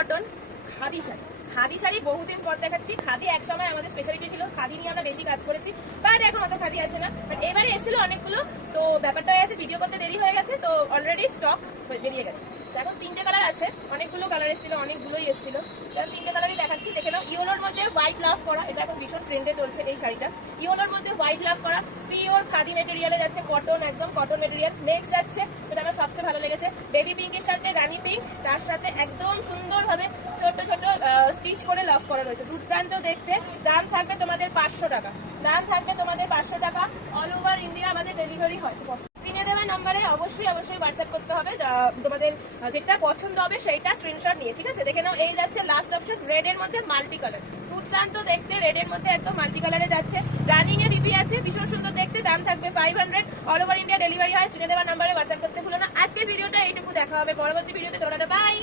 Cotton khadi sari. Khadi sari বহুদিন পর দেখাচ্ছি। খাদি এক সময় আমাদের স্পেশালিটি ছিল, খাদি নিয়ে আমরা বেশি কাজ করেছি, বাট এখন অত খাদি আসে না। বাট এবারে এসেছিল অনেকগুলো, তো ব্যাপারটা হয়ে গেছে ভিডিও করতে দেরি হয়ে গেছে, তো অলরেডি স্টক বেরিয়ে গেছে। এখন 3টে কালার আছে, অনেকগুলো কালার এসেছিল, অনেকগুলোই এসেছিল। 3টে কালারই দেখাচ্ছি, দেখে নাও। ইয়েলোর মধ্যে হোয়াইট লাভ করা, এটা এখন ভীষণ ট্রেন্ডে চলছে এই শাড়িটা। ইয়েলোর মধ্যে হোয়াইট লাভ করা, পিওর খাদি মেটেরিয়ালে যাচ্ছে, কটন, একদম কটন মেটেরিয়াল। নেক্সট যাচ্ছে, এটা আমার সবচেয়ে ভালো লেগেছে, বেবি পিঙ্কের সাথে রানী পিঙ্ক, তার সাথে একদম সুন্দরভাবে ছোট ছোট স্টিচ করে লাভ করা রয়েছে, দুর্দান্ত দেখতে। দাম থাকবে তোমাদের 500 টাকা, দাম থাকবে তোমাদের 500 টাকা। অল ওভার ইন্ডিয়া আমাদের ডেলিভারি হয়। স্ক্রিনে দেওয়া নাম্বারে অবশ্যই হোয়াটসঅ্যাপ করতে হবে, তোমাদের যেটা পছন্দ হবে সেইটা স্ক্রিনশট নিয়ে, ঠিক আছে? দেখে নাও, এই যাচ্ছে লাস্ট অপশন, রেড এর মধ্যে মাল্টি কালার, দুর্দান্ত দেখতে, রেড এর মধ্যে একদম মাল্টি কালারে যাচ্ছে। রানিং এ বিপি আছে, ভীষণ সুন্দর দেখতে, দাম থাকবে 500। অল ওভার ইন্ডিয়া ডেলিভারি হয়। স্ক্রিনে দেওয়া নাম্বারে হোয়াটসঅ্যাপ করতে ভুলো না। আজকে ভিডিওটা এইটুকু, দেখা হবে পরবর্তী ভিডিওতে। তোমরা বাই।